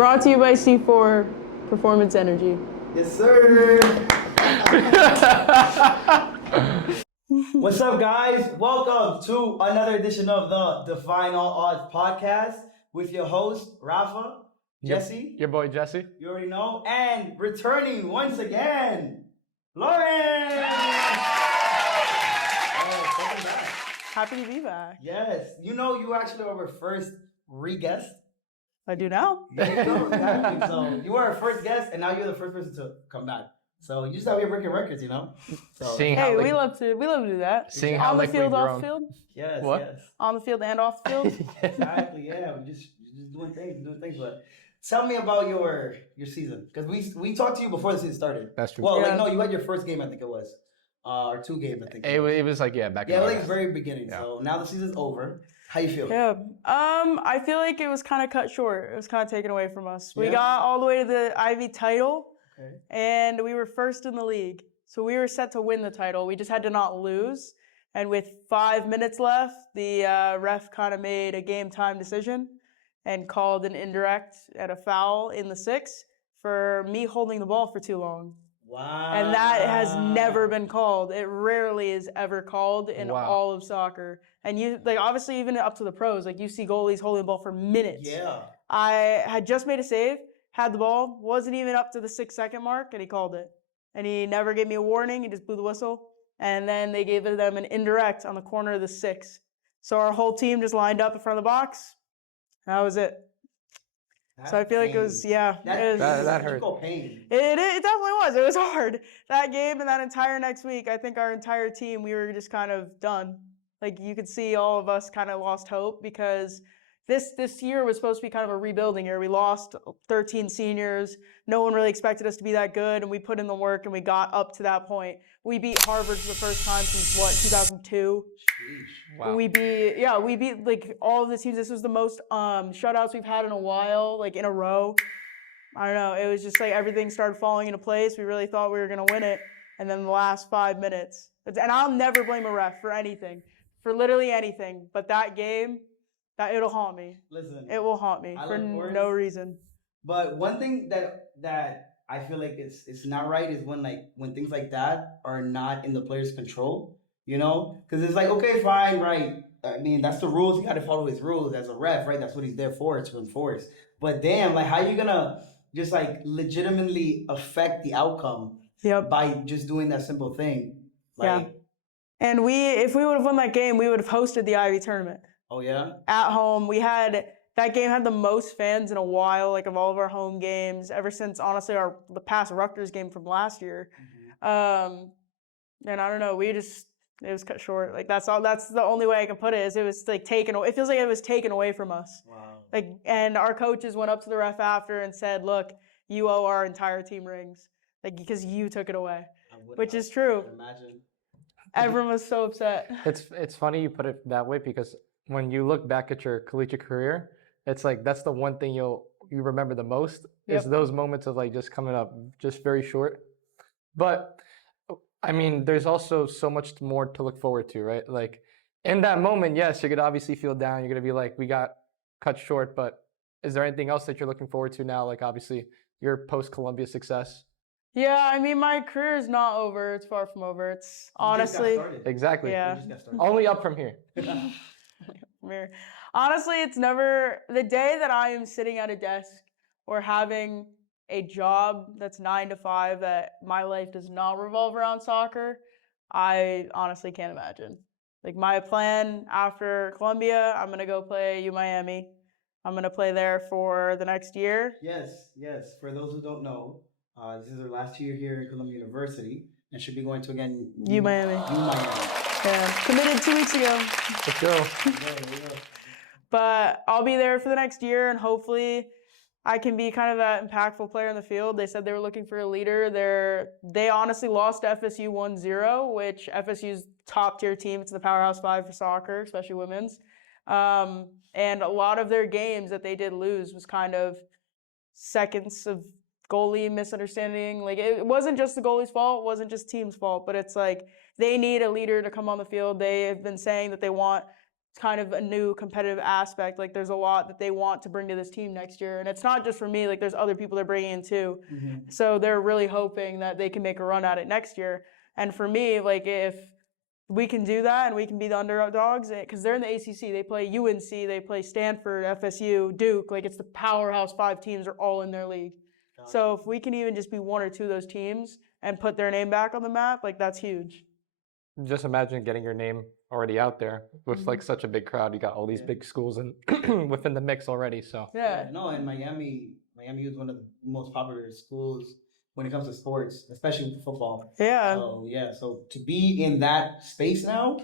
Brought to you by C4 Performance Energy. Yes, sir. What's up, guys? Welcome to another edition of the Defying All Odds Podcast with your host, Rafa, Jesse. Your boy, Jesse. You already know. And returning once again, Lauren. Oh, welcome back. Happy to be back. Yes. You know, you actually were our first re-guest. I do now. Yeah, you know, exactly. So you were our first guest, and now you're the first person to come back. So you just out here breaking records, you know? So, Seeing Hey, how, we love to do that. seeing how On the like field, we've off grown. the field. yes, What? yes. On the field and off the field. Exactly, yeah. We're just doing things. But tell me about your season, because we talked to you before the season started. That's true. Well, Yeah. like no, you had your first game, I think it was, or 2 games, I think. It was like, back in yeah, like August. very beginning. Yeah. So now the season's over. How you feel? Yeah. I feel like it was kind of cut short. It was kind of taken away from us. We Yeah? got all the way to the Ivy title, Okay. and we were first in the league. So we were set to win the title. We just had to not lose. And with 5 minutes left, the ref kind of made a game time decision and called an indirect at a foul in the 6 for me holding the ball for too long. Wow. And that has never been called. It rarely is ever called in Wow. all of soccer. And you, like, obviously even up to the pros, like you see goalies holding the ball for minutes. Yeah. I had just made a save, had the ball, wasn't even up to the 6-second mark, and he called it. And he never gave me a warning. He just blew the whistle. And then they gave them an indirect on the corner of the 6. So our whole team just lined up in front of the box. That was it. So I feel like it was, yeah. It was, That hurt. physical pain. it definitely was. It was hard. That game and that entire next week, I think our entire team, we were just kind of done. Like, you could see all of us kind of lost hope because this year was supposed to be kind of a rebuilding year. We lost 13 seniors. No one really expected us to be that good, and we put in the work, and we got up to that point. We beat Harvard for the first time since, 2002? Sheesh. Wow. We beat like all of the teams. This was the most shutouts we've had in a while, like in a row. I don't know. It was just like everything started falling into place. We really thought we were gonna win it, and then the last 5 minutes. And I'll never blame a ref for anything, for literally anything. But that game, it'll haunt me. Listen. It will haunt me I for like words. no reason. But one thing that I feel like it's not right is when things like that are not in the player's control, you know? Because it's like, okay, fine, right. I mean, that's the rules. You got to follow his rules as a ref, right? That's what he's there for, to enforce. But damn, like, how are you going to just like legitimately affect the outcome Yep. by just doing that simple thing? Like, Yeah. And if we would have won that game, we would have hosted the Ivy tournament. oh, yeah? At home. That game had the most fans in a while, like of all of our home games, ever since honestly the past Rutgers game from last year. And I don't know, it was cut short. Like that's the only way I can put it is it was like taken away. It feels like it was taken away from us. Wow. Like, and our coaches went up to the ref after and said, "Look, you owe our entire team rings, like because you took it away," which is true. Imagine. Everyone was so upset. It's funny you put it that way because when you look back at your collegiate career, it's like that's the one thing you remember the most is Yep. those moments of like just coming up just very short. But I mean, there's also so much more to look forward to, right? Like in that moment, yes, you're gonna obviously feel down. You're gonna be like, we got cut short, but is there anything else that you're looking forward to now? Like obviously your post-Columbia success. Yeah, I mean, my career is not over. It's far from over. It's honestly, Exactly. Yeah. You just got started. Only up from here. Mirror. Honestly, it's never the day that I am sitting at a desk or having a job that's 9 to 5 that my life does not revolve around soccer. I honestly can't imagine. Like my plan after Columbia, I'm gonna go play UMiami. I'm gonna play there for the next year. Yes. For those who don't know, this is our last year here at Columbia University, and should be going to again UMiami. UMiami. Yeah, committed 2 weeks ago. Let's go. Yeah. But I'll be there for the next year, and hopefully I can be kind of that impactful player in the field. They said they were looking for a leader. They honestly lost to FSU 1-0, which FSU's top-tier team. It's the Powerhouse 5 for soccer, especially women's. And a lot of their games that they did lose was kind of seconds of goalie misunderstanding. Like, it wasn't just the goalie's fault. It wasn't just team's fault. But it's like they need a leader to come on the field. They have been saying that they want kind of a new competitive aspect. Like there's a lot that they want to bring to this team next year. And it's not just for me, like there's other people they're bringing in too. So they're really hoping that they can make a run at it next year. And for me, like if we can do that and we can be the underdogs, because they're in the ACC, they play UNC, they play Stanford, FSU, Duke, like it's the powerhouse 5 teams are all in their league. So if we can even just be 1 or 2 of those teams and put their name back on the map, like that's huge. Just imagine getting your name already out there with like such a big crowd. You got all these big schools and within the mix already. So no, and Miami is one of the most popular schools when it comes to sports, especially football. So to be in that space now,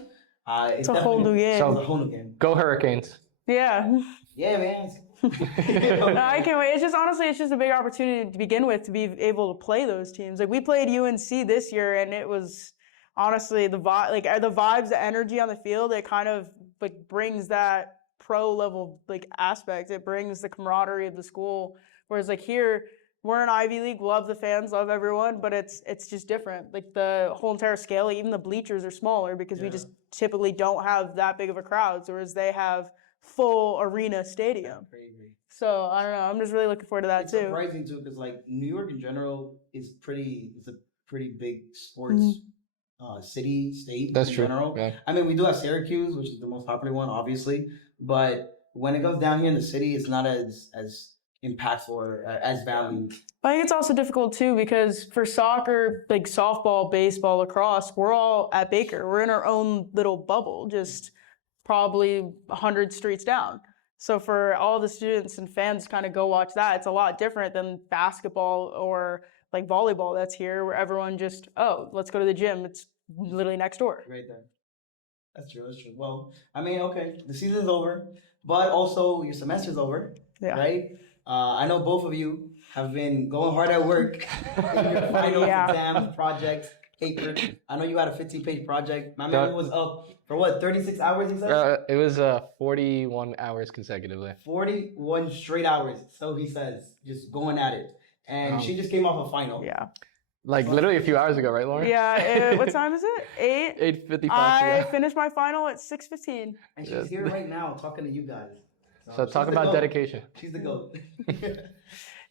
it's a whole new game. So it's a whole new game. Go Hurricanes. Yeah, man. No, I can't wait. It's just honestly, it's just a big opportunity to begin with to be able to play those teams. Like we played UNC this year, and it was honestly the vibes, the energy on the field. It kind of like brings that pro level like aspect. It brings the camaraderie of the school. Whereas like here, we're an Ivy League, love the fans, love everyone, but it's just different. Like the whole entire scale, like even the bleachers are smaller because we just typically don't have that big of a crowd, whereas they have full arena stadium. Crazy. So I don't know. I'm just really looking forward to that too. It's surprising too, because like New York in general is a pretty big sports city, state. That's in true. General. Yeah. I mean, we do have Syracuse, which is the most popular one, obviously, but when it comes down here in the city, it's not as impactful or as valued. I think it's also difficult too because for soccer, like softball, baseball, lacrosse, we're all at Baker. We're in our own little bubble, just probably 100 streets down. So for all the students and fans to kind of go watch that, it's a lot different than basketball or like volleyball that's here where everyone just, let's go to the gym. It's literally next door. Right there. That's true. Well, I mean, okay, the season's over, but also your semester's over, right? I know both of you have been going hard at work in your final exams, projects, paper. I know you had a 15-page project. My man was up for what, 36 hours, you said? It was 41 hours consecutively. 41 straight hours, so he says, just going at it. And she just came off a final. Yeah. Like literally a few hours ago, right, Lauren? Yeah. What time is it? 8:55. I finished my final at 6:15. And she's here right now talking to you guys. So talk about dedication. She's the GOAT.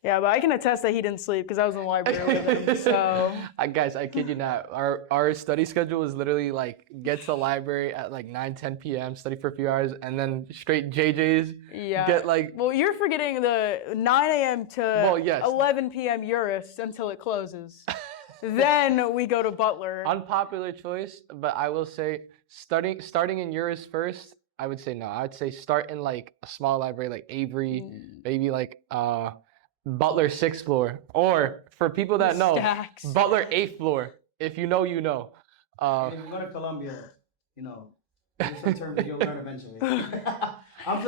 Yeah, but I can attest that he didn't sleep because I was in the library with him. So, guys, I kid you not. Our study schedule is literally like get to the library at like 9-10 p.m., study for a few hours, and then straight JJ's. Yeah. Get like. Well, you're forgetting the 9 a.m. to 11 p.m. Eurus until it closes. Then we go to Butler. Unpopular choice, but I will say starting in Eurus first. I would say no. I would say start in like a small library like Avery, maybe like Butler 6th floor, or for people that know, Butler 8th floor. If you know, you know. And if you go to Columbia, you know, there's some terms that you'll learn eventually.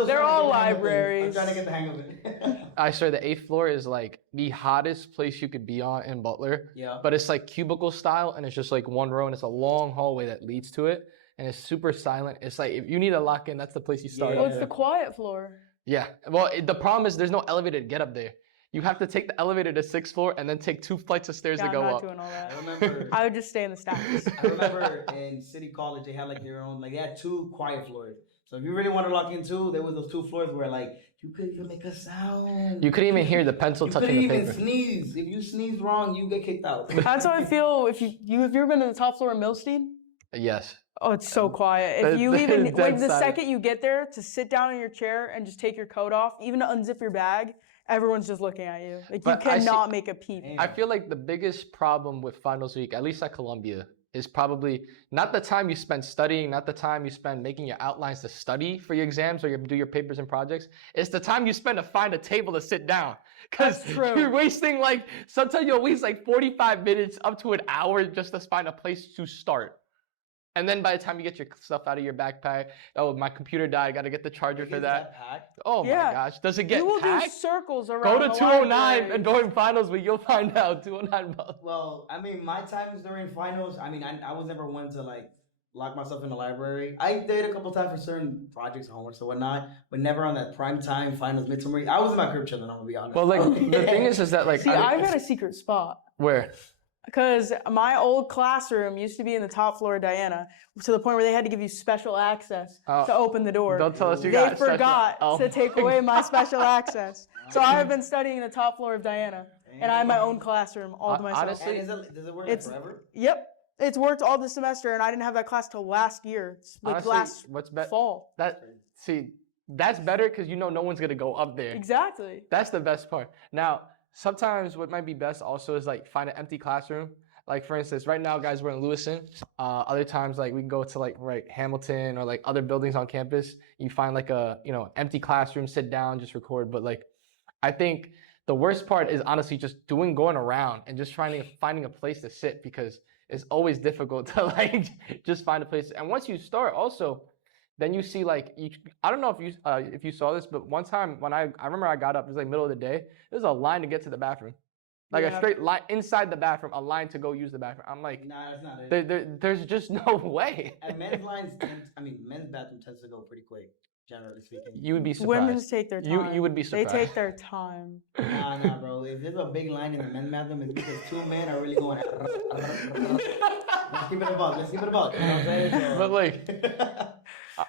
They're all libraries. I'm trying to get the hang of it. I swear the 8th floor is like the hottest place you could be on in Butler. Yeah. But it's like cubicle style, and it's just like one row, and it's a long hallway that leads to it. And it's super silent. It's like, if you need a lock in, that's the place you start. Well, it's the quiet floor. Yeah. Well, the problem is there's no elevator to get up there. You have to take the elevator to 6th floor and then take 2 flights of stairs to go I'm not up. doing all that. I remember. I would just stay in the stacks. I remember in City College, they had like their own, like they had 2 quiet floors. So if you really want to lock in 2, there was those 2 floors where like, you couldn't even make a sound. You couldn't even hear the pencil touching the paper. You couldn't even sneeze. If you sneeze wrong, you get kicked out. That's how I feel. If you've ever been to the top floor of Milstein? Yes. Oh, it's so quiet. If you even, like the silent. second you get there to sit down in your chair and just take your coat off, even to unzip your bag, everyone's just looking at you. Like But you cannot make a peep. I feel like the biggest problem with finals week, at least at Columbia, is probably not the time you spend studying, not the time you spend making your outlines to study for your exams or do your papers and projects. It's the time you spend to find a table to sit down. Because you're wasting sometimes you'll waste 45 minutes up to an hour just to find a place to start. And then by the time you get your stuff out of your backpack, my computer died. Got to get the charger for that. Oh my gosh, does it get packed? You will do circles around. Go to 209 and during finals week, you'll find out 209. Well, I mean, my times during finals, I mean, I was never one to lock myself in the library. I did a couple times for certain projects, homeworks, and whatnot, but never on that prime time finals midterm week. I was in my crib chilling. I'm gonna be honest. Well, the thing is that see, I've got a secret spot. Where? Because my old classroom used to be in the top floor of Diana, to the point where they had to give you special access to open the door. Don't tell us you They got forgot special. to take away my special access. So I have been studying the top floor of Diana, and I have my own classroom all to myself. Honestly, And does it work forever? Yep. It's worked all this semester, and I didn't have that class till last year, like honestly, last what's fall. That's better because no one's gonna go up there. Exactly. That's the best part. Now, sometimes what might be best also is like find an empty classroom. Like for instance, right now, guys, we're in Lewiston. Other times, like we can go to like Hamilton or like other buildings on campus. You find like a empty classroom, sit down, just record. But like, I think the worst part is honestly just going around and just finding a place to sit, because it's always difficult to like just find a place. And once you start, also, then you see like I don't know if you saw this, but one time when I remember I got up, it was like middle of the day. There's a line to get to the bathroom. Like a straight line inside the bathroom, a line to go use the bathroom. I'm like, nah, that's not it. There's just no way. And men's bathroom tends to go pretty quick, generally speaking. You would be surprised. Women's take their time. You would be surprised. They take their time. Nah, bro. If there's a big line in the men's bathroom, it's because two men are really going. Let's keep it a buck. You know what I'm saying? So. But like,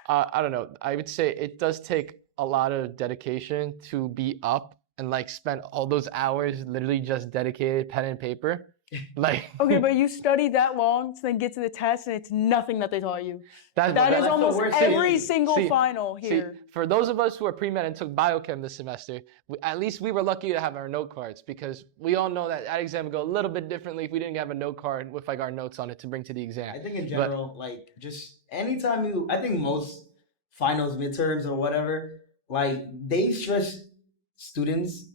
I don't know. I would say it does take a lot of dedication to be up and like spend all those hours literally just dedicated pen and paper. Like okay, but you studied that long to then get to the test, and it's nothing that they taught you. That is almost every single final here. See, for those of us who are pre-med and took biochem this semester, at least we were lucky to have our note cards, because we all know that exam would go a little bit differently if we didn't have a note card with like our notes on it to bring to the exam. I think in general, like just anytime I think most finals, midterms, or whatever, like they stress students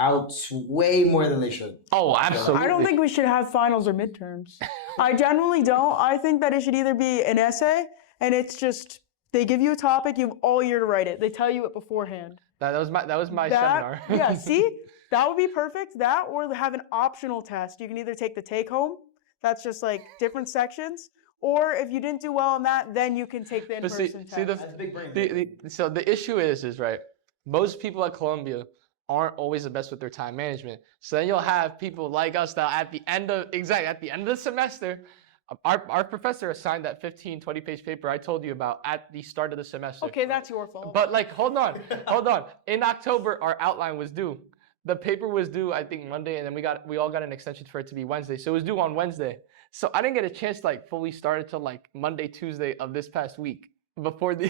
out way more than they should. Oh, absolutely. I don't think we should have finals or midterms. I genuinely don't. I think that it should either be an essay, and it's just they give you a topic, you have all year to write it. They tell you it beforehand. That was my seminar. Yeah, see? That would be perfect. That, or have an optional test. You can either take the take home, that's just like different sections, or if you didn't do well on that, then you can take the in-person test. That's big brain. So the issue is right, most people at Columbia aren't always the best with their time management. So then you'll have people like us that at the end of the semester, our professor assigned that 20 page paper I told you about at the start of the semester. Okay, that's your fault. But like, hold on. In October, our outline was due. The paper was due, I think, Monday, and then we all got an extension for it to be Wednesday. So it was due on Wednesday. So I didn't get a chance to like fully start until like Monday, Tuesday of this past week. Before the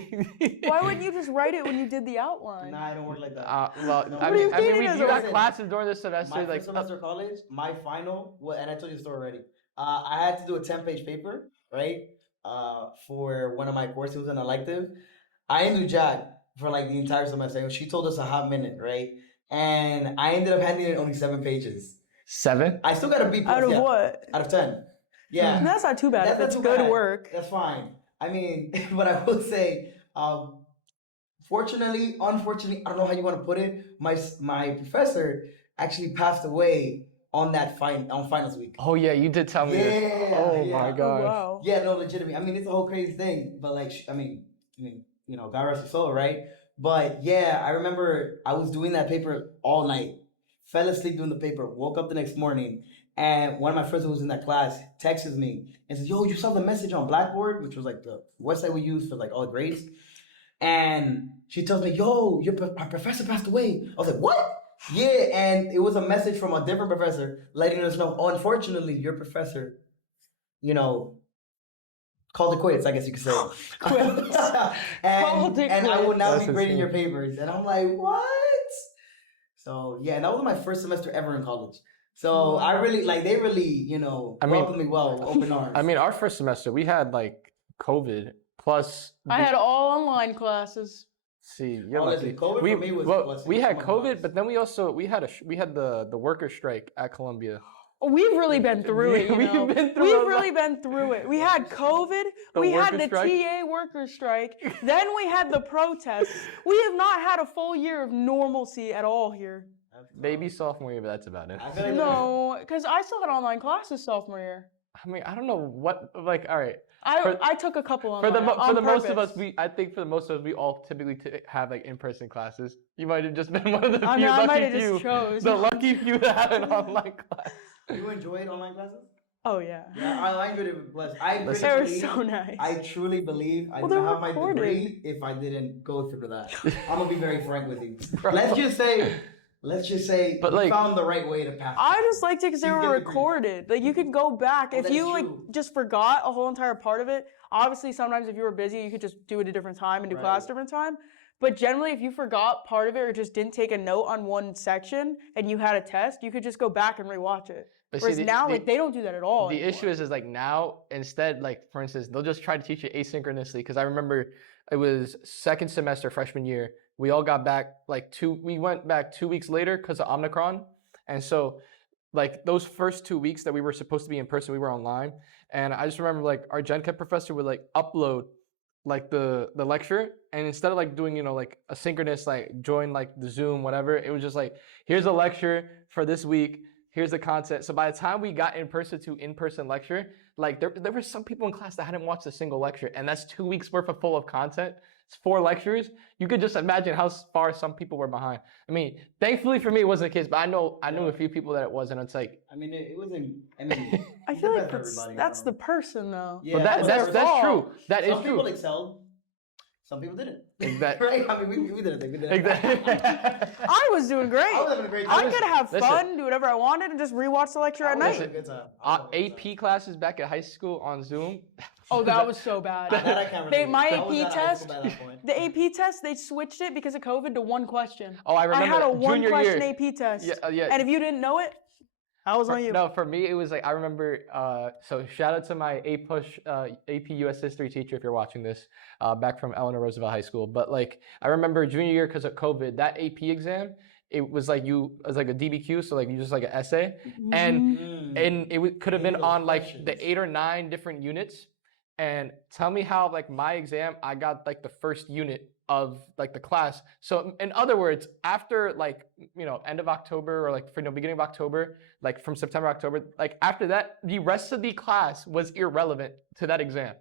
Why wouldn't you just write it when you did the outline? Nah, I don't work like that. Well, no, I mean, you got classes during the semester. My like first semester of college, my final, and I told you the story already. I had to do a 10-page paper, right? For one of my courses, it was an elective. I didn't do JAG for like the entire semester. She told us a hot minute, right? And I ended up handing in only 7 pages. 7? I still got a B+. Out of what? Out of 10. Yeah. That's not too bad. That's good work. That's fine. I mean, but I will say, unfortunately, I don't know how you want to put it. My professor actually passed away on finals week. Oh yeah, you did tell me this. Oh my god. Oh, wow. Yeah, no, legitimately. I mean, it's a whole crazy thing, but like, God rest his soul, right? But yeah, I remember I was doing that paper all night, fell asleep doing the paper, woke up the next morning. And one of my friends who was in that class texts me and says, "Yo, you saw the message on Blackboard," which was like the website we use for like all the grades. And she tells me, "Yo, our professor passed away." I was like, "What?" Yeah, and it was a message from a different professor letting us know, unfortunately, your professor, called it quits, I guess you could say. and I will now be grading your papers. And I'm like, what? So yeah, and that was my first semester ever in college. So I really they really, welcomed me well, open arms. I mean, our first semester we had like COVID plus. I had all online classes. See, you're lucky. COVID for me was we had COVID, but then we had the worker strike at Columbia. We've really been through it. We've really been through it. We had COVID. We had the TA worker strike. Then we had the protests. We have not had a full year of normalcy at all here. Maybe sophomore year, but that's about it. No, because I still had online classes sophomore year. I mean, I don't know what, like, all right. I took a couple online. For the most of us, we all typically have like in-person classes. You might have just been one of the few lucky few. The lucky few that have an online class. You enjoyed online classes? Oh yeah. Yeah, I enjoyed it. Blessed. They were so nice. I truly believe I Well, would they're have my recorded. degree if I didn't go through that. I'm gonna be very frank with you. Bro. Let's just say, But, you like- found the right way to pass. I just liked it because they You were get degrees. recorded. Like you could go back Oh, if that you is like true. just forgot a whole entire part of it. Obviously, sometimes if you were busy, you could just do it a different time and do class Right. different time. But generally, if you forgot part of it or just didn't take a note on one section and you had a test, you could just go back and rewatch it. But Whereas see, now, like they don't do that at all. The anymore. issue is like now instead, like for instance, they'll just try to teach you asynchronously. Because I remember it was second semester freshman year. We all got back we went back 2 weeks later because of Omicron, and so like those first 2 weeks that we were supposed to be in person, we were online. And I just remember like our Gen Chem professor would like upload like the lecture, and instead of like doing like a synchronous like join like the Zoom whatever, it was just like here's a lecture for this week. Here's the content. So by the time we got in-person lecture, like there were some people in class that hadn't watched a single lecture, and that's 2 weeks worth of full of content. It's 4 lectures. You could just imagine how far some people were behind. I mean, thankfully for me it wasn't the case, but I knew a few people that it was, and it's like. I mean, it wasn't. I mean, I feel like that's the person though. Yeah, But that's true. That is Some people true. excelled. Some people didn't. Exactly. Right? I mean, we did it. We did it. Exactly. I was doing great. I was having a great time. I could have listen. fun, do whatever I wanted, and just rewatch the lecture at I was night. having a good time. I was having a good time. AP classes back at high school on Zoom. Oh, that was so bad. That I can't They- relate. my I was AP out of high test- school by that point. The AP test, they switched it because of COVID to one question. Oh, I remember I had a one junior question year. AP test. Yeah. And if you didn't know it, that was on you. No, for me it was like I remember. So shout out to my AP US History teacher if you're watching this, back from Eleanor Roosevelt High School. But like I remember junior year because of COVID, that AP exam it was like a DBQ, so like you just like an essay, and could have been Those on like questions. the 8 or 9 different units. And tell me how like my exam I got like the first unit of like the class. So in other words, after like end of October or like beginning of October, like from September October, like after that the rest of the class was irrelevant to that exam.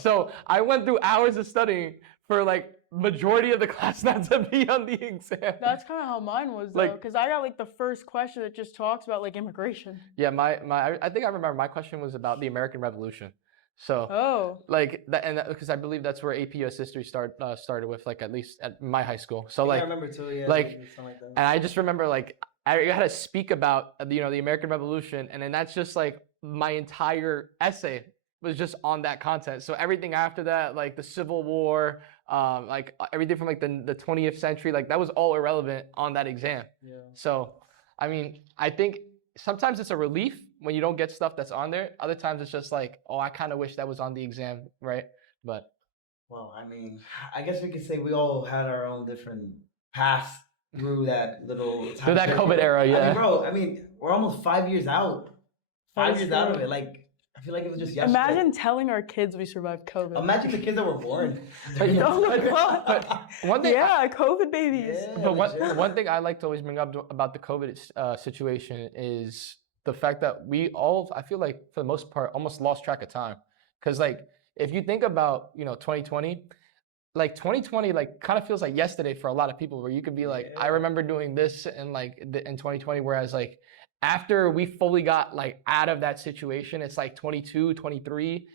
So I went through hours of studying for like majority of the class not to be on the exam. That's kind of how mine was though, Like- because I got like the first question that just talks about like immigration. Yeah, I think I remember my question was about the American Revolution. So Oh. like that because I believe that's where AP US History started with, like at least at my high school. So Yeah, like I remember too. Yeah, like- something like that. and I just remember like I had to speak about the American Revolution, and then that's just like my entire essay was just on that content. So everything after that, like the Civil War, like everything from like the 20th century, like that was all irrelevant on that exam. Yeah. So I mean, I think sometimes it's a relief when you don't get stuff that's on there. Other times it's just like, oh, I kind of wish that was on the exam, right? But Well, I mean, I guess we could say we all had our own different paths through that little through that COVID era, I yeah. mean, bro, we're almost 5 years out. That 5 is years out of true. it. Like, I feel like it was just yesterday. Imagine telling our kids we survived COVID. Imagine the kids that were born. Oh my God. But one thing, Yeah, COVID babies. Yeah, but legit. one thing I like to always bring up about the COVID situation is the fact that we all, I feel like for the most part, almost lost track of time. Because like, if you think about 2020, like 2020 like kind of feels like yesterday for a lot of people, where you could be like, I remember doing this in in 2020, whereas like after we fully got like out of that situation, it's like 22, 23,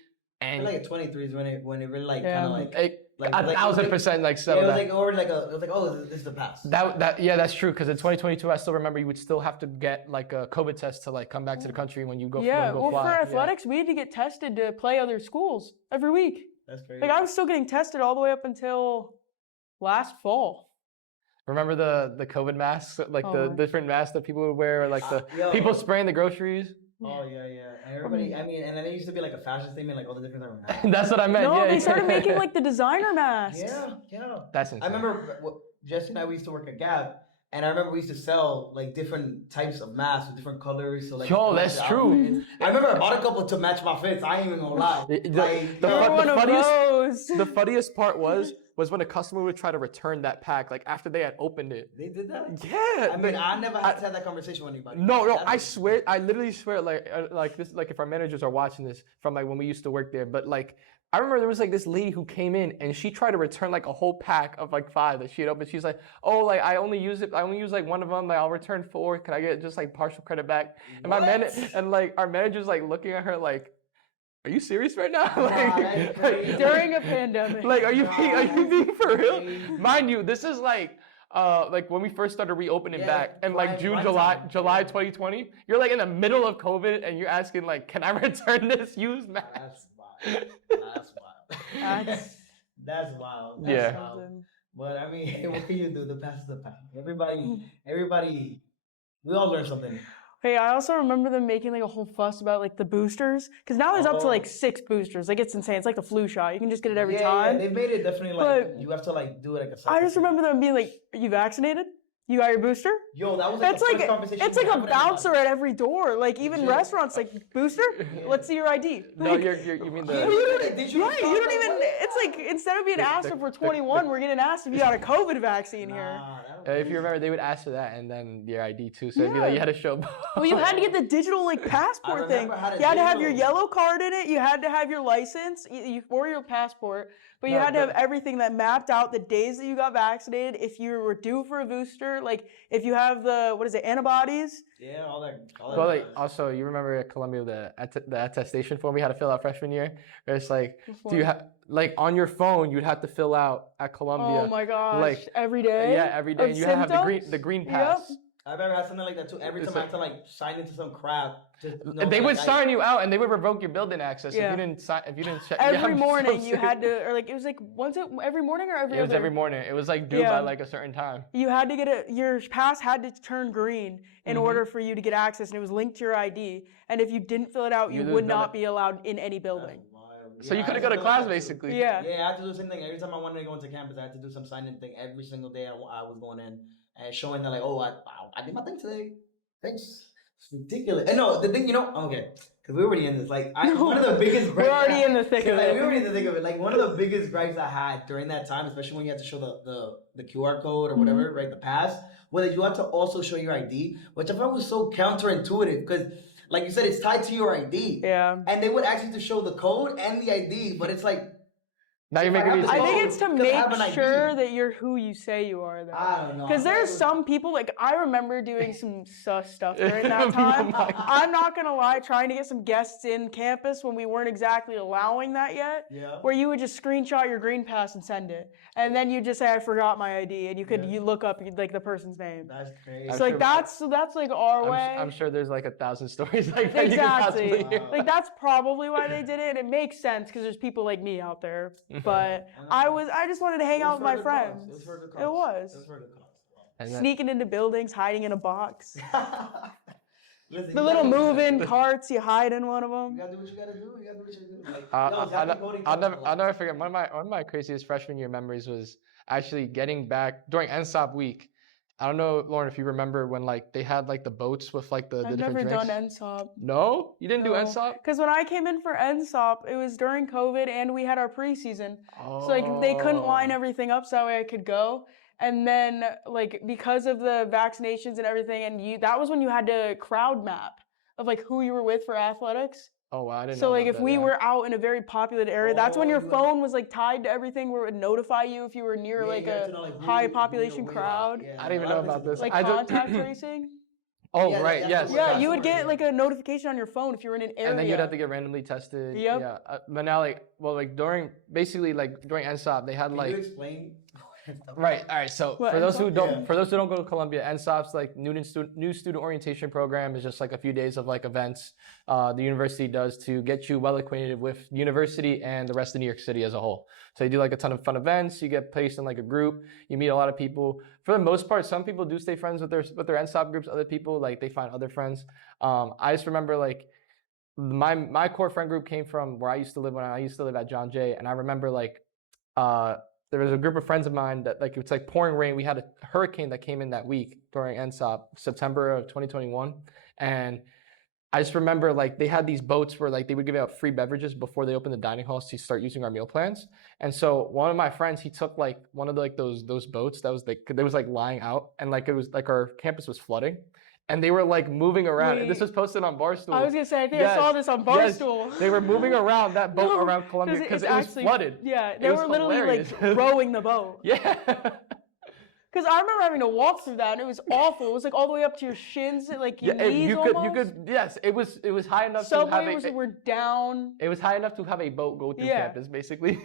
I and feel like at 23 is when it really like Yeah. kind of like. like- 1,000% like Yeah, settled it was down. like already it was like, oh, this is the past. Yeah, that's true. Because in 2022, I still remember you would still have to get like a COVID test to like come back to the country when you go. Yeah, go well, fly. for athletics, we had to get tested to play other schools every week. That's crazy. Like, I was still getting tested all the way up until last fall. Remember the COVID masks, like the Oh. different masks that people would wear, or like the Yo. people spraying the groceries. Oh yeah, yeah. And everybody, I mean, and then it used to be like a fashion statement, like all the different types of masks. That's what I meant. No, yeah, they yeah. started making like the designer masks. Yeah. That's insane. I remember Jesse and I, we used to work at Gap, and I remember we used to sell like different types of masks with different colors. So like, Yo, to match that's the true. outfits. I remember I bought a couple to match my fits. I ain't even gonna lie. The- Like, the You're fu- one of funniest- those. The funniest part was was when a customer would try to return that pack, like after they had opened it. They did that? Yeah. I mean, I never had to have that conversation with anybody. No, I swear, I literally swear, like this, like if our managers are watching this from like when we used to work there, but like I remember there was like this lady who came in and she tried to return like a whole pack of like 5 that she had opened. She's like, oh, like I only use like one of them. Like I'll return 4. Can I get just like partial credit back? And like our manager's like looking at her like, are you serious right now? Like, during a pandemic. Like, are you being for real? Mind you, this is like when we first started reopening back in like July 2020. You're like in the middle of COVID and you're asking like, can I return this used mask? That's wild. That's wild. Yeah. Wild. But I mean, what can you do? The past is the past. Everybody, we all learn something. Hey, I also remember them making like a whole fuss about like the boosters, because now there's up to like 6 boosters. Like it's insane. It's like the flu shot. You can just get it every time. Yeah, they made it definitely like you have to like do it like a. I just remember them being like, "Are you vaccinated? You got your booster?" Yo, that was like the first conversation. It's like a bouncer at every door. Like even restaurants, like booster. Let's see your ID. No, like, you mean the. Did you? Right, you don't even. It's like instead of being asked if we're 21, we're getting asked if you got a COVID vaccine here. If you remember, they would ask for that and then your ID too. So it'd be like you had to show. Well, you had to get the digital like passport thing. You had to have your yellow card in it. You had to have your license or your passport. But you had to have everything that mapped out the days that you got vaccinated. If you were due for a booster, like if you have the antibodies. Yeah, all that. Well, like also, you remember at Columbia the attestation form we had to fill out freshman year. Where it's like, do you have like on your phone you'd have to fill out at Columbia. Oh my gosh! Like every day. Yeah, every day. And you have to have the green pass. Yep. I've ever had something like that too. Every time I had to like sign into some crap. They would sign you out and they would revoke your building access if you didn't sign. Every morning you had to, or like it was like every morning or every. It was every morning. It was like due by like a certain time. You had to get your pass had to turn green in order for you to get access, and it was linked to your ID. And if you didn't fill it out, you would not be allowed in any building. So you couldn't go to class basically. Yeah. Yeah, I had to do the same thing. Every time I wanted to go into campus, I had to do some sign-in thing every single day I was going in. And showing that like, oh, I did my thing today. Thanks. It's ridiculous. And no, the thing, okay, because we're already in this. Like, one of the biggest gripes. We're already in the thick of it. We're already in the thick of it. Like, one of the biggest gripes I had during that time, especially when you had to show the QR code or whatever, right, the pass, was that you had to also show your ID, which I thought was so counterintuitive because, like you said, it's tied to your ID. Yeah. And they would ask you to show the code and the ID, but it's like. Now you're making me. I think it's to make sure that you're who you say you are, though. I don't know. Because there's some people, like, I remember doing some sus stuff during that time. I'm not going to lie, trying to get some guests in campus when we weren't exactly allowing that yet. Yeah. Where you would just screenshot your green pass and send it. And then you just say, I forgot my ID. And you look up, like, the person's name. That's crazy. So, like, that's like, our way. I'm sure there's, like, 1,000 stories like that. Exactly. You can possibly Like, that's probably why they did it. And it makes sense because there's people like me out there. But I just wanted to hang out with my friends. It was for a good cause. It was. It was for a good cause. Sneaking into buildings, hiding in a box. Listen, The little move-in carts, you hide in one of them. You gotta do what you gotta do. You gotta do what you gotta do. Like, I'll never forget. One of my craziest freshman year memories was actually getting back during NSOP week. I don't know, Lauren, if you remember when like they had like the boats with like the different drinks. I've never done NSOP. No, you didn't do NSOP? Because when I came in for NSOP, it was during COVID and we had our preseason. So like they couldn't line everything up so that way I could go. And then like because of the vaccinations and everything, and that was when you had to crowd map of like who you were with for athletics. Oh wow, I didn't know. So like if we were out in a very populated area, that's when your phone was like tied to everything where it would notify you if you were near like a high population crowd. I didn't even know about this. Like contact tracing. Oh right, yes. Yeah, you would get like a notification on your phone if you were in an area. And then you'd have to get randomly tested. Yep. Yeah. But now during NSOP they had like. Can you explain? Right. All right. So What, for those who don't go to Columbia, NSOP's like new student orientation program is just like a few days of like events the university does to get you well acquainted with the university and the rest of New York City as a whole. So you do like a ton of fun events. You get placed in like a group. You meet a lot of people. For the most part, some people do stay friends with their NSOP groups. Other people like they find other friends. I just remember like my core friend group came from where I used to live when I used to live at John Jay, and I remember like there was a group of friends of mine that like it's like pouring rain. We had a hurricane that came in that week during NSOP, September of 2021, and I just remember like they had these boats where like they would give out free beverages before they opened the dining halls to start using our meal plans. And so one of my friends, he took like one of the, like those boats that was like they was like lying out, and like it was like our campus was flooding, and they were like moving around. And this Wait. was posted on Barstool. I was gonna say, I think I saw this on Yes, Barstool. they were moving around that boat No, around Columbia because it was actually flooded. Yeah, It they was were literally hilarious. like rowing the boat. Yeah. Because I remember having to walk through that, and it was awful. It was like all the way up to your shins, like your Yeah, knees you almost. could yes, it was high enough to have Subways were down. it was high enough to have a boat go through Yeah. campus, basically.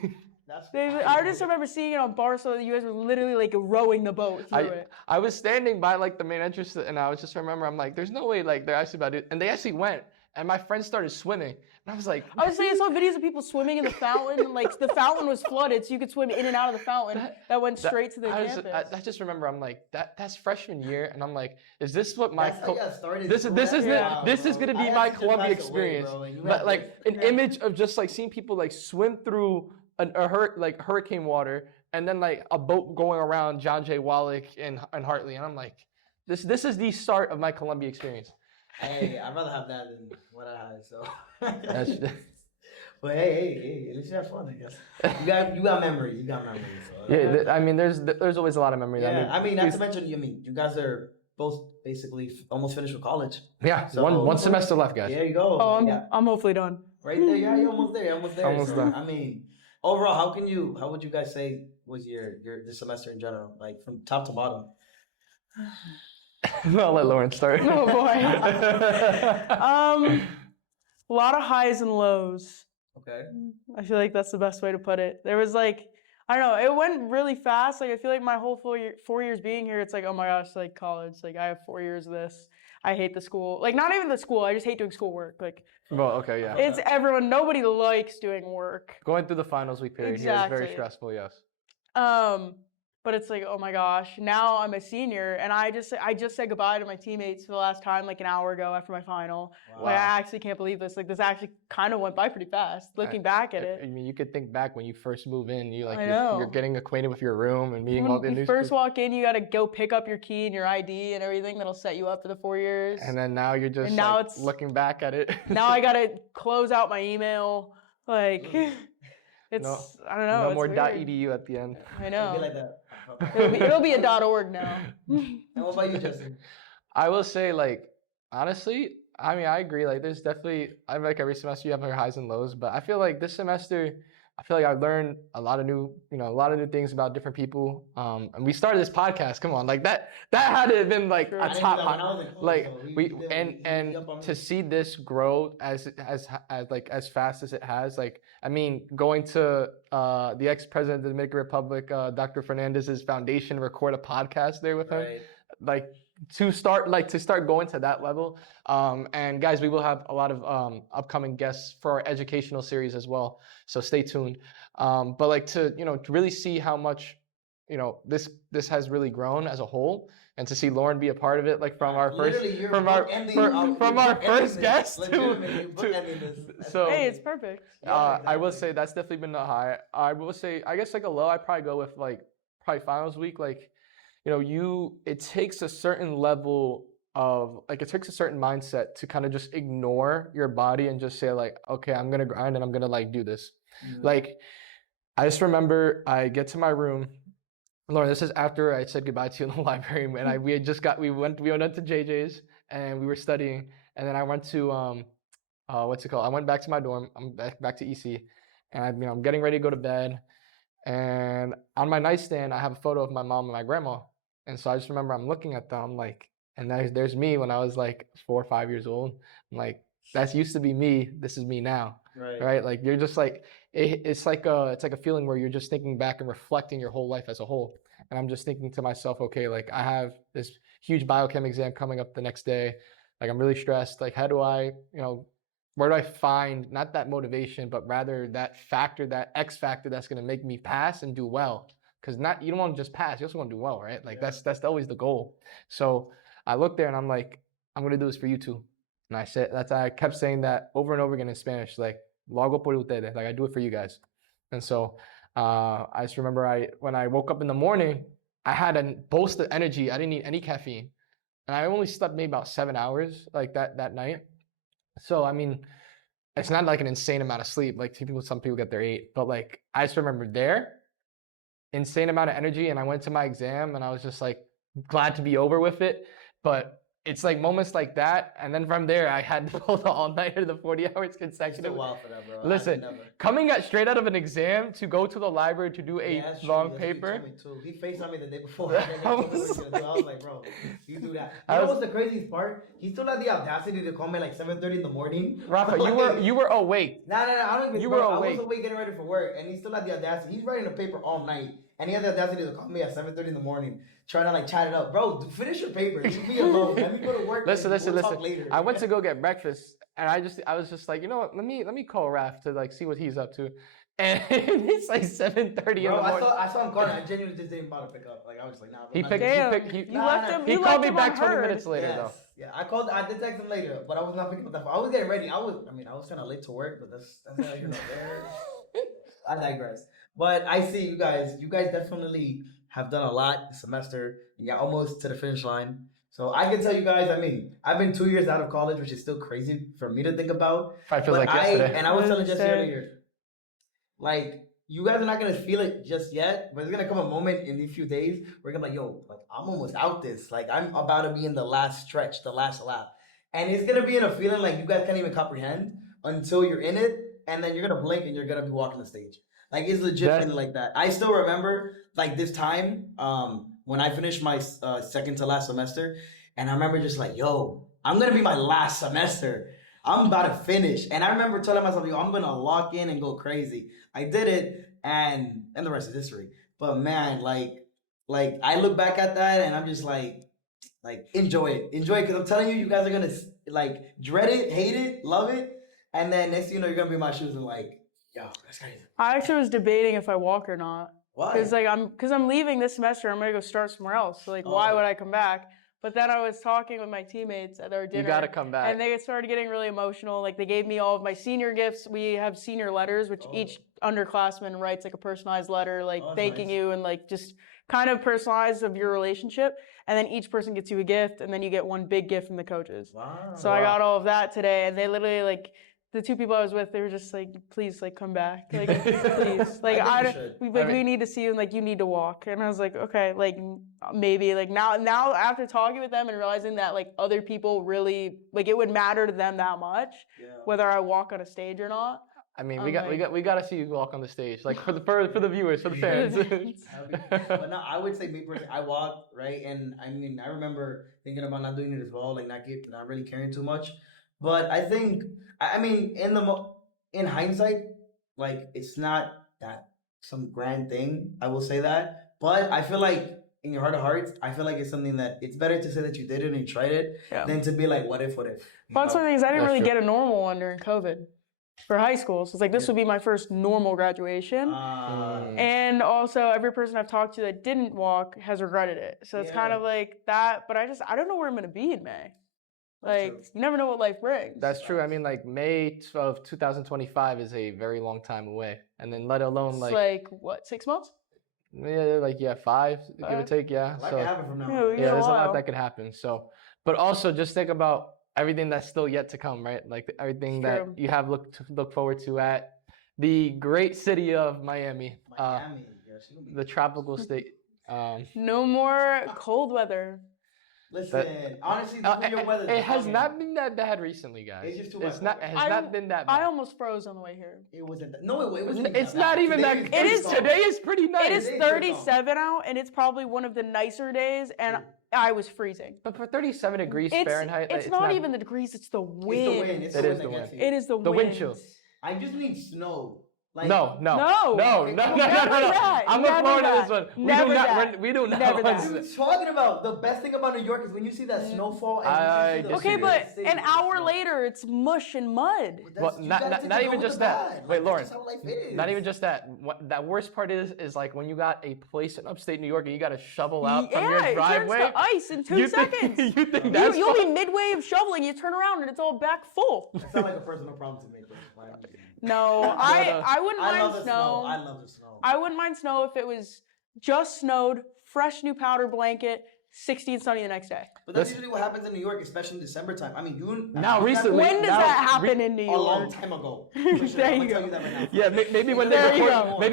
That's I just remember seeing it on Barstool that you guys were literally like rowing the boat through it. I was standing by like the main entrance, and I was just remember I'm like, there's no way like they're actually about to, and they actually went, and my friend started swimming, and I was like, I was saying I saw videos of people swimming in the fountain, and like the fountain was flooded, so you could swim in and out of the fountain that went straight to the campus. I just remember I'm like that's freshman year, and I'm like, is this what my That's how you got started. this is gonna be my Columbia pass away, experience, bro, and you but had like this. an image of just like seeing people like swim through like hurricane water, and then like a boat going around John J. Wallach and Hartley, and I'm like, this is the start of my Columbia experience. Hey, I'd rather have that than what I had. So, That's, but hey, at least you have fun, I guess. You got memories. You got memories. So, yeah, I mean, there's always a lot of memories. yeah. I mean, not to mention, you guys are both basically almost finished with college. yeah, So- one semester left, guys. There you go. Oh, yeah. I'm hopefully done. Right there, yeah, you're almost there. You're almost there. Almost so, done. I mean, overall, how would you guys say was your this semester in general, like from top to bottom? I'll let Lauren start. Oh boy. A lot of highs and lows. Okay. I feel like that's the best way to put it. There was like, I don't know, it went really fast. Like I feel like my whole 4 years being here, it's like, oh my gosh, like college. Like I have 4 years of this. I hate the school. Like not even the school. I just hate doing schoolwork. Like Well, okay, yeah. it's everyone. Nobody likes doing work. Going through the finals week period here is very Exactly. stressful. Yes. But it's like, oh my gosh, now I'm a senior, and I just said goodbye to my teammates for the last time, like an hour ago after my final. Wow. Like I actually can't believe this. Like this actually kind of went by pretty fast. Looking back at I it. mean, you could think back when you first move in. You like I you're know. getting acquainted with your room and meeting all the When new you first people. walk in, you gotta go pick up your key and your ID and everything that'll set you up for the 4 years. And then now you're just And now like, it's- looking back at it. Now I gotta close out my email. Like it's No- I don't know. no it's more weird. .edu at the end. I It'd know. be like that. It'll be a .org now. And what about you, Justin? I will say, like, honestly, I mean, I agree. Like, there's definitely, I feel like every semester you have your highs and lows, but I feel like this semester, I feel like I learned a lot of new things about different people. And we started this podcast. Come on, like that had to have been like Sure. a I didn't top do that when high. I was in college, Like so we did- and up on to me. see this grow as like as fast as it has. Like, I mean, going to the ex-president of the Dominican Republic, Dr. Fernandez's foundation, record a podcast there with him. Right. Like to start going to that level. And guys, we will have a lot of upcoming guests for our educational series as well, so stay tuned. But like to to really see how much this has really grown as a whole, and to see Lauren be a part of it, like from our first Literally, you're from our bookending from our bookending first this. guest Legitimately, you're to bookending this. so Hey, it's perfect. Yeah, I will exactly. say that's definitely been a high. I will say, I guess like a low, I'd probably go with like probably finals week. Like, it takes a certain level of like, it takes a certain mindset to kind of just ignore your body and just say like, okay, I'm going to grind and I'm going to like do this. Mhm. Like, I just remember I get to my room. Lauren, this is after I said goodbye to you in the library, and we went to JJ's and we were studying, and then I went to what's it called? I went back to my dorm. I'm back to EC, and I'm getting ready to go to bed, and on my nightstand I have a photo of my mom and my grandma, and so I just remember I'm looking at them, I'm like, and there's me when I was like 4 or 5 years old. I'm like, that used to be me. This is me now. Right? Like you're just like it's like a feeling where you're just thinking back and reflecting your whole life as a whole. And I'm just thinking to myself, okay, like I have this huge biochem exam coming up the next day. Like I'm really stressed. Like how do I, where do I find not that motivation, but rather that factor, that X factor that's gonna make me pass and do well? Because you don't want to just pass, you also want to do well, right? Like Yeah. that's always the goal. So I look there and I'm like, I'm gonna do this for you too. And I kept saying that over and over again in Spanish, like, lo hago por ustedes, like I do it for you guys. And so I just remember when I woke up in the morning, I had a burst of energy. I didn't need any caffeine. And I only slept maybe about 7 hours like that night. So I mean, it's not like an insane amount of sleep. Like some people get their 8, but like I just remember insane amount of energy, and I went to my exam and I was just like glad to be over with it. But it's like moments like that, and then from there I had to pull the all-nighter, the 40 hours It's consecutive. a while for that, bro. Listen, coming straight out of an exam to go to the library to do a long paper. He FaceTimed me the day before. I was like, bro, you do that. You know what's the craziest part? He still had the audacity to call me like 7:30 in the morning. Rafa, you were awake. No, I don't even. You were awake. I was awake getting ready for work, and he still had the audacity. He's writing a paper all night, and he had the audacity to call me at 7:30 in the morning, trying to like chat it up, bro. Finish your paper. Leave me alone. Let me go to work. Listen. Talk later. I went to go get breakfast, and I was just like, you know what? Let me call Raf to like see what he's up to, and it's like 7:30 in the morning. I saw him calling. I genuinely just didn't bother to pick up. Like I was just like, nah. He left him. He called me back 20 minutes later though. Yeah, I did text him later, but I was not picking up that phone. I was getting ready. I was kind of late to work, but that's not here nor there. I digress. But I see you guys. You guys definitely have done a lot this semester. You got almost to the finish line. So I can tell you guys, I mean, I've been 2 years out of college, which is still crazy for me to think about. I feel like yesterday. And I was telling Jesse earlier, like, you guys are not going to feel it just yet, but there's going to come a moment in these few days where you're going to be like, yo, like, I'm almost out this. Like, I'm about to be in the last stretch, the last lap. And it's going to be in a feeling like you guys can't even comprehend until you're in it. And then you're going to blink and you're going to be walking the stage. Like, it's legit feeling like that. I still remember, like, this time, when I finished my second to last semester, and I remember just like, yo, I'm going to be my last semester. I'm about to finish. And I remember telling myself, yo, I'm going to lock in and go crazy. I did it, and the rest is history. But man, like I look back at that, and I'm just like enjoy it. Enjoy it, because I'm telling you, you guys are going to, like, dread it, hate it, love it. And then next thing you know, you're going to be in my shoes and like, yo, that's crazy. I actually was debating if I walk or not. Why? Because I'm leaving this semester. I'm gonna go start somewhere else. So why would I come back? But then I was talking with my teammates at our dinner. You gotta come back. And they started getting really emotional. Like, they gave me all of my senior gifts. We have senior letters, which each underclassman writes like a personalized letter, like thanking you and like just kind of personalized of your relationship. And then each person gets you a gift, and then you get one big gift from the coaches. Wow. So I got all of that today, and they literally like. The 2 people I was with, they were just like, please, like, come back. Like, please. Like, we need to see you, and, like, you need to walk. And I was like, okay, like, maybe. Like, now after talking with them and realizing that, like, other people really, like, it would matter to them that much, whether I walk on a stage or not. I mean, we got to see you walk on the stage, like, for the viewers, for the fans. But no, I would say me personally, I walk, right? And, I mean, I remember thinking about not doing it as well, like, not really caring too much. But I think, I mean, in hindsight, like, it's not that some grand thing, I will say that. But I feel like in your heart of hearts, I feel like it's something that it's better to say that you did it and you tried it than to be like, what if? But some things I didn't really get a normal one during COVID for high school. So it's like, this would be my first normal graduation. And also, every person I've talked to that didn't walk has regretted it. So it's kind of like that. But I don't know where I'm going to be in May. Like, you never know what life brings. That's true. I mean, like, May of 2025 is a very long time away. And then let alone, like... It's like, what, 6 months? Yeah, 5, give or take, yeah. That could happen from now. Yeah, there's a lot that could happen. So, but also, just think about everything that's still yet to come, right? Like, everything that you have look forward to at the great city of Miami. The tropical state. No more cold weather. Listen, honestly, your weather. It has not been that bad recently, guys. It's just too much. It has not been that bad. I almost froze on the way here. It wasn't. No, it wasn't. It's not even that. It is. Today is pretty nice. It is 37 out, and it's probably one of the nicer days, and I was freezing. But for 37 degrees Fahrenheit, it's not even the degrees. It's the wind. It is the wind. It is the wind. The wind chill. I just need snow. Like, no. I'm a Florida this one. We do not. What are you talking about? The best thing about New York is when you see that snowfall. And okay, but an hour later, it's mush and mud. Well, not even just that. Wait, Lauren. Not even just that. That worst part is like when you got a place in upstate New York and you got to shovel out from your driveway. It turns to ice in 2 seconds. You think that's You'll be midway of shoveling, you turn around and it's all back full. That sounds like a personal problem to me. No, I wouldn't mind snow. I love the snow. I wouldn't mind snow if it was just snowed, fresh new powder blanket, 60 and sunny the next day. But that's usually what happens in New York, especially in December time. I mean, recently. When does that happen in New A York? long time ago. There you Tell go. you that right now. Yeah, maybe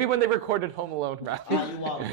when they recorded Home Alone, right? You wild.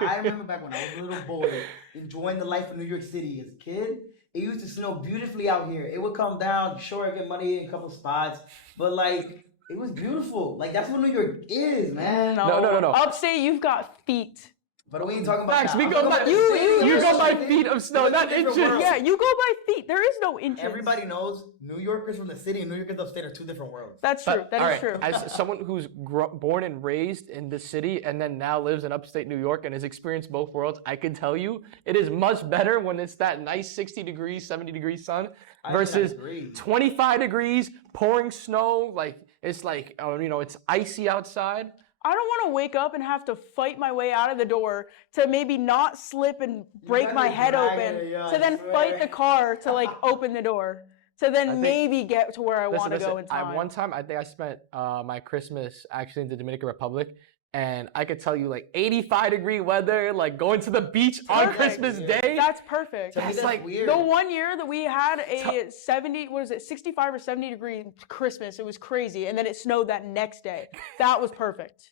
I remember back when I was a little boy, enjoying the life of New York City as a kid. It used to snow beautifully out here. It would come down, sure, I get money in a couple spots, but like it was beautiful. Like that's what New York is, man. No. Upstate, you've got feet. But we ain't talking about Facts, that. we go by you go by feet of snow, not inches. Yeah, you go by feet. There is no inches. Everybody knows New Yorkers from the city and New Yorkers upstate are two different worlds. That's true. That is true. As someone who's born and raised in the city and then now lives in upstate New York and has experienced both worlds, I can tell you it is much better when it's that nice 60 degrees, 70 degrees sun versus 25 degrees, pouring snow. Like it's like, it's icy outside. I don't want to wake up and have to fight my way out of the door to maybe not slip and break my head open, to then fight the car to like open the door, to then maybe get to where I want to go in time. One time, I think I spent my Christmas actually in the Dominican Republic, and I could tell you like 85-degree weather, like going to the beach on Christmas Day. That's perfect. That's like weird. The one year that we had a 65 or 70 degree Christmas, it was crazy, and then it snowed that next day. That was perfect.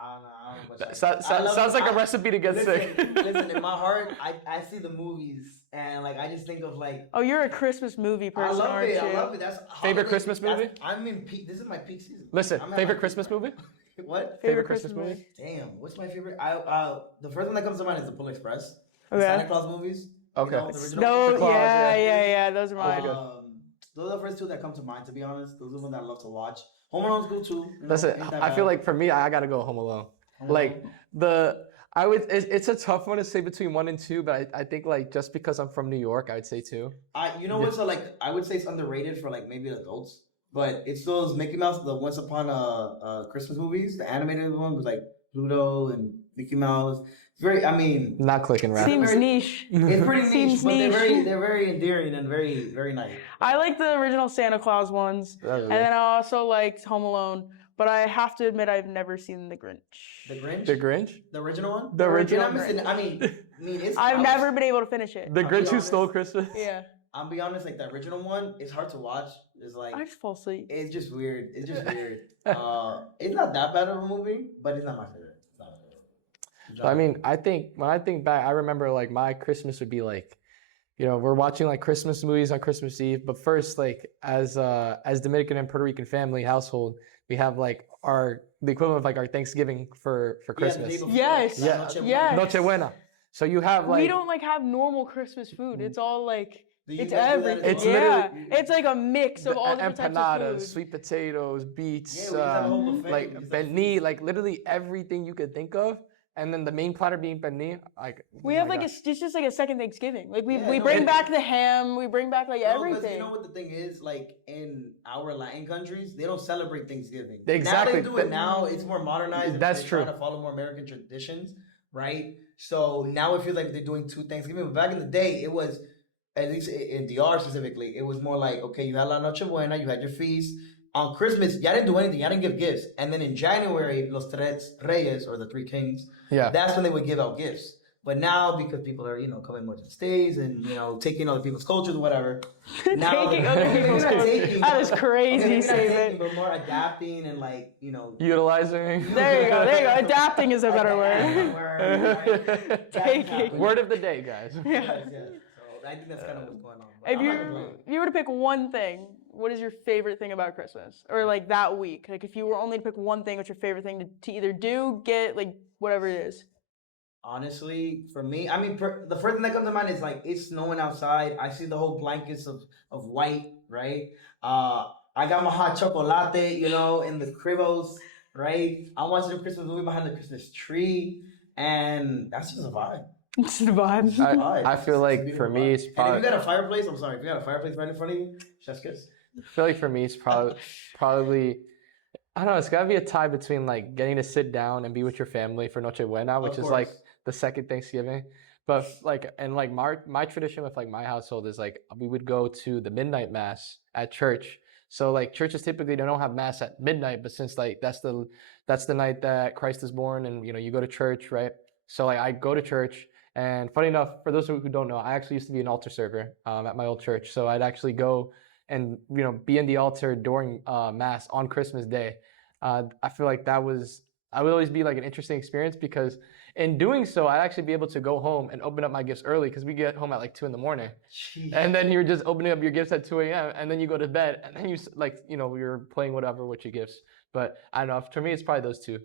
I don't know. Sounds like a recipe to get sick. Listen, in my heart, I see the movies and like I just think of like. Oh, you're a Christmas movie person, aren't you? I love it. That's favorite Christmas movie. I'm in peak. This is my peak season. Listen, favorite Christmas movie. What? Favorite Christmas movie? Damn, what's my favorite? The first one that comes to mind is the Polar Express. Okay. The Santa Claus movies. Okay. You know, the original No, ones. yeah, those are mine. Those are the first two that come to mind. To be honest, those are the ones that I love to watch. Home Alone's good too. Listen, I feel like for me, I gotta go Home Alone. It's a tough one to say between 1 and 2, but I think like just because I'm from New York, I would say 2. What? So like I would say it's underrated for like maybe adults, but it's those Mickey Mouse, the Once Upon a Christmas movies, the animated one with like Pluto and Mickey Mouse. It's very, not clicking right. Seems niche. It's pretty niche, Seems but niche. they're very endearing and very, very nice. I like the original Santa Claus ones, and then I also liked Home Alone. But I have to admit, I've never seen The Grinch. The Grinch? The Grinch? The original one? The original. I've never been able to finish it. The Grinch Who Stole Christmas? Yeah. I'll be honest, like the original one, it's hard to watch. It's like I just fall asleep. It's just weird. It's not that bad of a movie, but it's not my favorite. I think when I think back, I remember like my Christmas would be like, we're watching like Christmas movies on Christmas Eve. But first, like as Dominican and Puerto Rican family household, we have like the equivalent of like our Thanksgiving for Christmas. Yes. Noche Buena. So you have like we don't like have normal Christmas food. It's all like it's everything. everything. It's like a mix of all different types of empanadas, food. sweet potatoes, beets, like pernil, like literally everything you could think of. And then the main platter being pernil, like we have like it's just like a second Thanksgiving. Like we bring back the ham, we bring back like everything. You know what the thing is? Like in our Latin countries, they don't celebrate Thanksgiving. Exactly. Now they do it now. It's more modernized. That's they're true. Trying to follow more American traditions, right? So now it feels like they're doing 2 Thanksgiving. But back in the day, it was, at least in DR specifically, it was more like, okay, you had La Noche Buena, you had your feast. On Christmas, y'all didn't do anything. Y'all didn't give gifts. And then in January, Los Tres Reyes, or the 3 Kings, that's when they would give out gifts. But now, because people are, coming more to the States and, taking other people's cultures or whatever. Now, taking other people's cultures. That is crazy, taking, but more adapting and like, utilizing. There you go. Adapting is a better word. Taking. Word of the day, guys. Yeah. So I think that's kind of what's going on. If you were to pick one thing, what is your favorite thing about Christmas? Or like that week? Like if you were only to pick one thing, what's your favorite thing to either do, get, like whatever it is? Honestly, for me, the first thing that comes to mind is like it's snowing outside. I see the whole blankets of white, right? I got my hot chocolate, in the cribos, right? I'm watching the Christmas movie behind the Christmas tree, and that's just a vibe. It's the vibe. I feel like for me, it's probably. And if you got a fireplace, if you got a fireplace right in front of you, chef's kiss. I feel like for me, it's probably. I don't know. It's gotta be a tie between like getting to sit down and be with your family for Noche Buena, which is like the second Thanksgiving. But like, and like my tradition with like my household is like we would go to the midnight mass at church. So like churches typically they don't have mass at midnight, but since like that's the night that Christ is born, and you go to church, right? So like I go to church And funny enough, for those who don't know, I actually used to be an altar server at my old church. So I'd actually go and be in the altar during Mass on Christmas Day. I feel like I would always be like an interesting experience because in doing so, I'd actually be able to go home and open up my gifts early because we get home at like 2 a.m. Jeez. And then you're just opening up your gifts at 2 a.m. and then you go to bed and then you're playing whatever with your gifts. But I don't know, for me, it's probably those two.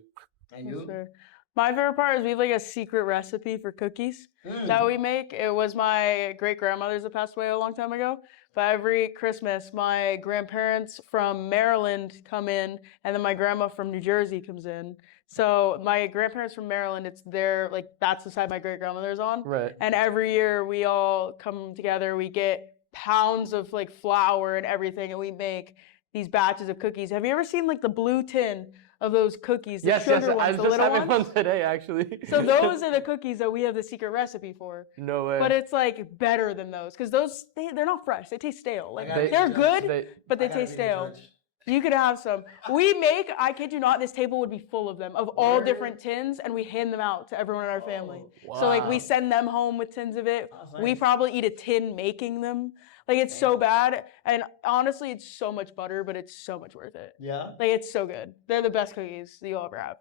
And you? Sure. My favorite part is we have like a secret recipe for cookies that we make. It was my great grandmother's that passed away a long time ago. But every Christmas, my grandparents from Maryland come in, and then my grandma from New Jersey comes in. So my grandparents from Maryland, it's their, like, that's the side my great grandmother's on. Right. And every year we all come together, we get pounds of like flour and everything, and we make these batches of cookies. Have you ever seen like the blue tin of those cookies? The Yes, sugar I ones, was the just little having ones? one today, actually. So those are the cookies that we have the secret recipe for. No way. But it's like better than those because those they're not fresh. They taste stale. Like gotta they're be good, They- but they I gotta taste be the stale. judge. You could have some. We make, I kid you not, this table would be full of them, of all Word. different tins, and we hand them out to everyone in our family. So like we Wow. send them home with tins of it. That's We nice. probably eat a tin making them. Like it's so bad, and honestly, it's so much butter, but it's so much worth it. Yeah. Like it's so good. They're the best cookies you'll ever have.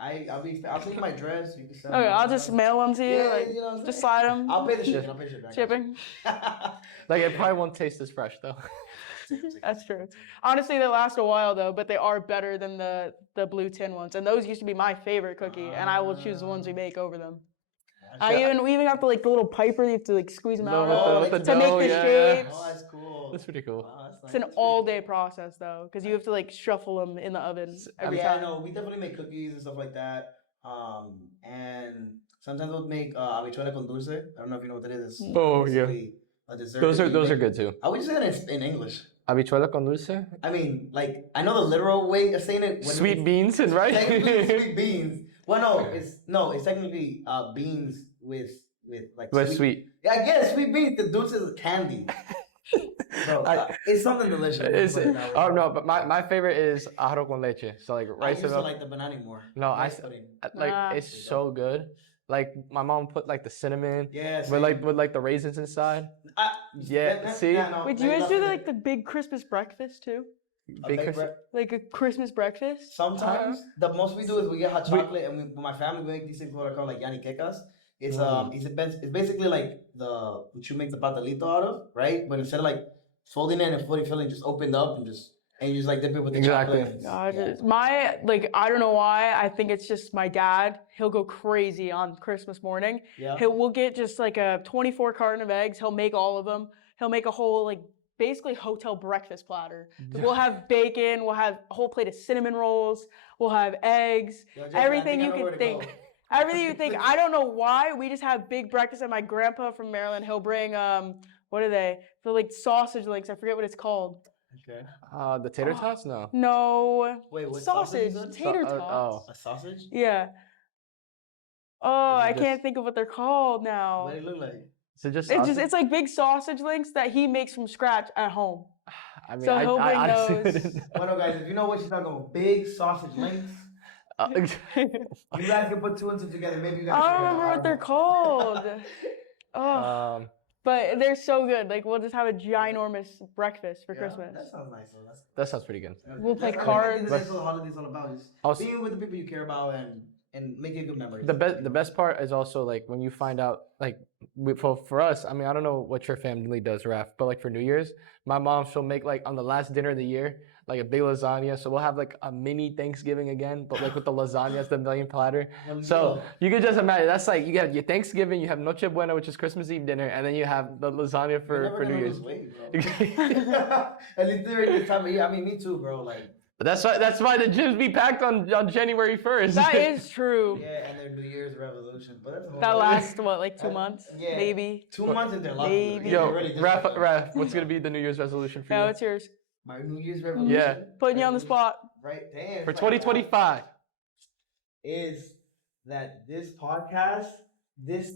I'll take my dress. You can send Okay, me I'll my just dress. mail them to you. Yeah, Like, you know what I'm just saying? slide them. I'll pay the shipping. I'll pay the shipping. Shipping. Like it probably won't taste as fresh though. That's true. Honestly, they last a while though, but they are better than the blue tin ones. And those used to be my favorite cookie, and I will choose the ones we make over them. We even got the like the little piper you have to like squeeze them out of with the to make dough, the yeah. shapes. Oh, that's cool. That's pretty cool. Wow, that's It's an nice. all-day process though, because you have to like shuffle them in the oven every Yeah, time. no, we definitely make cookies and stuff like that. And sometimes we'll make habichuela con dulce. I don't know if you know what that is. It's Oh, yeah. basically a dessert. Those that are you those are make. good too. How would you say that in English? Habichuela con dulce? I mean, like, I know the literal way of saying it. when Sweet it's- beans and rice. Technically, sweet beans. Well, it's technically beans with like But sweet. Yeah, I guess sweet beans. The dulce is candy. Bro, it's something delicious. It's, Put it that way. oh no, but my favorite is arroz con leche. So like I rice used and to milk. like the banana more. No, Rice pudding. it's so good. Like my mom put like the cinnamon Yeah. with like the raisins inside. Yeah, see? Wait, do you guys do like the big Christmas breakfast too? Big Chris- Like a Christmas breakfast? Sometimes the most we do is we get hot chocolate and with my family we make these things what are called like yaniquecas. It's basically like what you make the pastelito out of, right? But instead of like folding it and filling, just opened up and you just like dip it with the Exactly. chocolate. God, Yeah. I don't know why. I think it's just my dad. He'll go crazy on Christmas morning. Yeah. We'll get just like a 24 carton of eggs. He'll make all of them. He'll make a whole like basically hotel breakfast platter. We'll have bacon. We'll have a whole plate of cinnamon rolls. We'll have eggs. Yo, Jason, I Everything think I you know where can to think. go. Everything you think. I don't know why. We just have big breakfast. And my grandpa from Maryland, he'll bring what are they? The like sausage links. I forget what it's called. Okay. the tater tots? No. No. Wait, what Sausage. sausage is it? Tater tots. A sausage? Yeah. Oh, Is it I can't just- think of what they're called now. What do they look like? So just It's like big sausage links that he makes from scratch at home. I mean, so I he'll bring honestly those. wouldn't know. Well, no, guys, if you know what she's talking about, big sausage links. You guys can put two and two together. Maybe you guys. I don't remember what they're called. Oh, um, but they're so good. Like we'll just have a ginormous breakfast for Christmas. That sounds nice. Though. that sounds pretty good. We'll play I think cards. that's what the holiday's all about. Just Also- being with the people you care about and making good memories. The best part is also like when you find out like for us. I mean, I don't know what your family does, Raf, but like for New Year's, my mom she'll make like on the last dinner of the year like a big lasagna. So we'll have like a mini Thanksgiving again, but like with the lasagna as the million platter. So you can just imagine that's like you have your Thanksgiving, you have Noche Buena, which is Christmas Eve dinner, and then you have the lasagna for New Year's. At least during this time of year. I mean, me too, bro. Like. That's why the gyms be packed on January 1st. That is true. Yeah, and their New Year's revolution. But that's a whole That other- lasts what, like 2 months, Yeah. maybe. 2 months into their life. Maybe. Yo, Really Raf, what's gonna be the New Year's resolution for Yeah, you what's yours? My New Year's revolution. Yeah. Putting you on the spot. Right, damn. for 2025? Is that this podcast,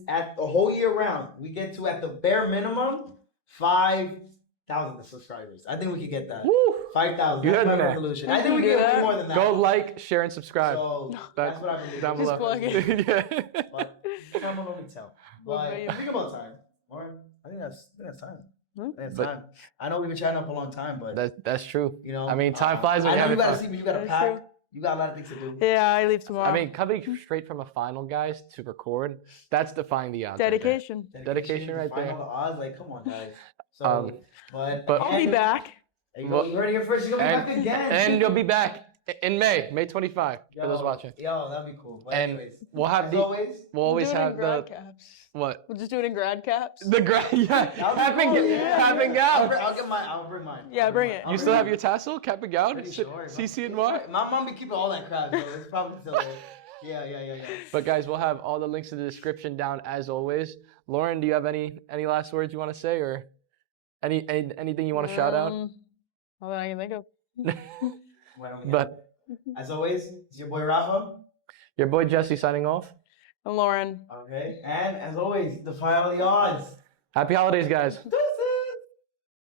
at the whole year round, we get to at the bare minimum 5,000 subscribers. I think we could get that. Woo! 5,000. You That's heard my me, man. resolution. I think we You can do get way that? more than that. Go like, share, and subscribe. So Back- that's what I believe. down Just below. plug it. Yeah. But Time will only tell. What But about you? think about time. Or I think that's time. Hmm? I think that's But- time. I know we've been chatting up a long time, but That's true. you know, I mean, time flies when I you're know you having gotta fun. see, but you gotta That's pack. true. You got a lot of things to do. Yeah, I leave tomorrow. I mean, coming straight from a final, guys, to record, that's defying the odds. right there. dedication. Dedication right defying there. all the odds. Like, come on, guys. So, Um, but I'll be again, back. There you go. You heard it here first. You're gonna be back again. And you'll be back in May 25, for those watching. Yo, that'd be cool. But And anyways, we'll have as the, always, we'll always We'll do it in have the, grad caps. what? We'll just do it in grad caps. The grad, yeah, That'd be cap and cool, gown. I'll get mine. I'll bring mine. Yeah, I'll bring it. I'll You bring still have mine. your tassel, cap and gown, Pretty sure. CC&Y? My mom be keeping all that crap, so it's probably still there. Yeah. But guys, we'll have all the links in the description down as always. Lauren, do you have any last words you want to say, or anything you want to shout out? All that I can think of. Well, yeah. But as always, it's your boy Rafa. your boy Jesse signing off. And Lauren. Okay, and as always, defy all the odds. Happy holidays, guys.